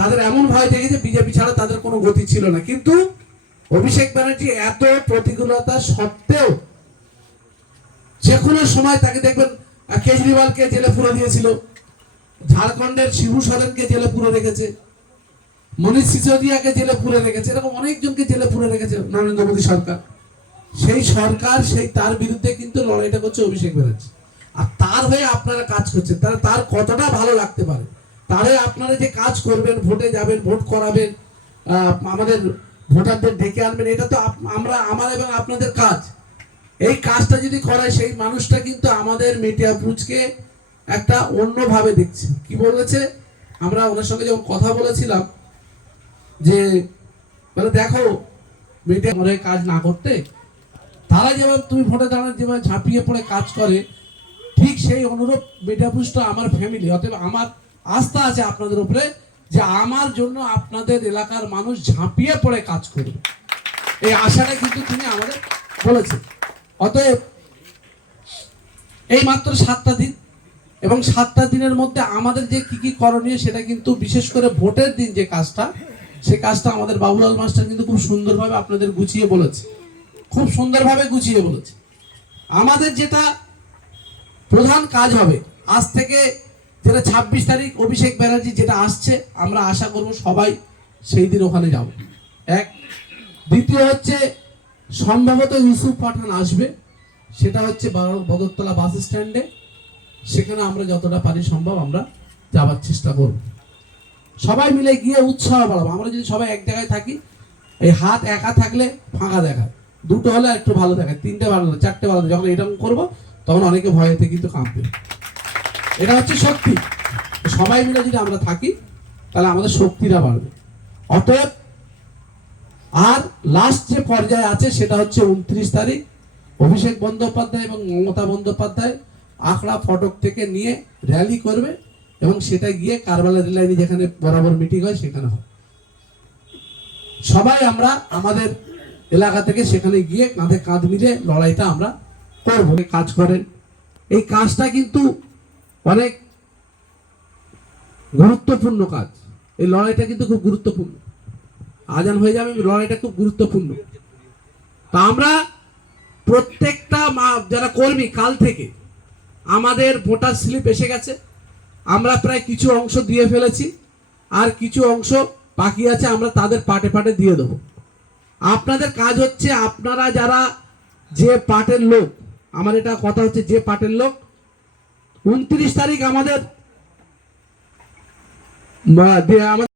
তাদের এমন ভয় দেখেছে বিজেপি ছাড়া তাদের কোনো গতি ছিল না। কিন্তু অভিষেক ব্যানার্জি এত প্রতিকূলতা সত্ত্বেও যে কোনো সময় তাকে দেখবেন, কেজরিওয়ালকে জেলে পুরে দিয়েছিল, ঝাড়খণ্ডের শিবু সোরেনকে জেলে পুরে রেখেছে, মনীষ সিসোদিয়াকে জেলে পুরে রেখেছে, এরকম অনেকজনকে জেলে পুরে রেখেছে নরেন্দ্র মোদী সরকার। সেই সরকার তার বিরুদ্ধে কিন্তু লড়াইটা করছে অভিষেক ব্যানার্জি। আর তার হয়ে আপনারা কাজ করছেন, তার কতটা ভালো লাগতে পারে, তার হয়ে আপনারা যে কাজ করবেন, ভোটে যাবেন, ভোট করাবেন, আমাদের ভোটারদের ডেকে আনবেন, এটা তো আমার এবং আপনাদের কাজ। এই কাজটা যদি করে সেই মানুষটা কিন্তু আমাদের মেটিয়াপুজকে একটা অন্যভাবে দেখছে। কি বলেছে, আমরা ওনার সঙ্গে যখন কথা বলেছিলাম যে বলে দেখো মেটিয়া মনে কাজ না করতে, তারা যেভাবে তুমি ভোটে দাঁড়ান যেভাবে ঝাঁপিয়ে পড়ে কাজ করে, ঠিক সেই অনুরূপ মেটিয়াপুজটা আমার ফ্যামিলি, অতএব আমার আস্থা আছে আপনাদের উপরে যে আমার জন্য আপনাদের এলাকার মানুষ ঝাঁপিয়ে পড়ে কাজ করবে। এই আশাটা কিন্তু তিনি আমাদের বলেছেন। অতএব এই মাত্র 7টা দিন, এবং 7টা দিনের মধ্যে আমাদের যে কি কি করণীয় সেটা কিন্তু বিশেষ করে ভোটের দিন যে কাজটা, সে কাজটা আমাদের বাবুলাল মাস্টার কিন্তু খুব সুন্দরভাবে আপনাদের গুছিয়ে বলেছে, খুব সুন্দরভাবে গুছিয়ে বলেছে। আমাদের যেটা প্রধান কাজ হবে আজ থেকে, যেটা 26 তারিখ অভিষেক ব্যানার্জি যেটা আসছে, আমরা আশা করব সবাই সেই দিন ওখানে যাব। এক, দ্বিতীয় হচ্ছে সম্ভবত ইউসুফ পাঠান আসবে, সেটা হচ্ছে বদরতলা বাস স্ট্যান্ডে, সেখানে আমরা যতটা পারি সম্ভব আমরা যাওয়ার চেষ্টা করব। সবাই মিলে গিয়ে উৎসাহ বাড়াবো। আমরা যদি সবাই এক জায়গায় থাকি, এই হাত একা থাকলে ফাঁকা দেখায়, দুটো হলে একটু ভালো দেখায়, 3টে ভালো, 4টে ভালো, যখন এরকম করবো তখন অনেকে ভয়েতে কিন্তু কাঁপবে। এটা হচ্ছে শক্তি। সবাই মিলে যদি আমরা থাকি তাহলে আমাদের শক্তিটা বাড়বে। অতএব আর লাস্ট যে পর্যায়ে আছে সেটা হচ্ছে 29 তারিখ অভিষেক বন্দ্যোপাধ্যায় এবং মমতা বন্দ্যোপাধ্যায় আখড়া ফটক থেকে নিয়ে র্যালি করবে, এবং সেটা গিয়ে কারবালা রেললাইনে যেখানে বরাবর মিটিং হয় সেখানে হয়। সবাই আমরা আমাদের এলাকা থেকে সেখানে গিয়ে কাঁধে কাঁধ মিলে লড়াইটা আমরা করবো। কাজ করেন, এই কাজটা কিন্তু অনেক গুরুত্বপূর্ণ কাজ। এই লড়াইটা কিন্তু খুব গুরুত্বপূর্ণ। আজান হয়ে যাবে, লড়াইটা খুব গুরুত্বপূর্ণ। তা আমরা প্রত্যেকটা যারা কর্মী, কাল থেকে আমাদের ভোটার স্লিপ এসে গেছে, আমরা প্রায় কিছু অংশ দিয়ে ফেলেছি, আর কিছু অংশ বাকি আছে, আমরা তাদের পাটে পাটে দিয়ে দেবো। আপনাদের কাজ হচ্ছে, আপনারা যারা যে পার্টের লোক, আমার এটা কথা হচ্ছে যে পার্টের লোক, 29 তারিখ আমাদের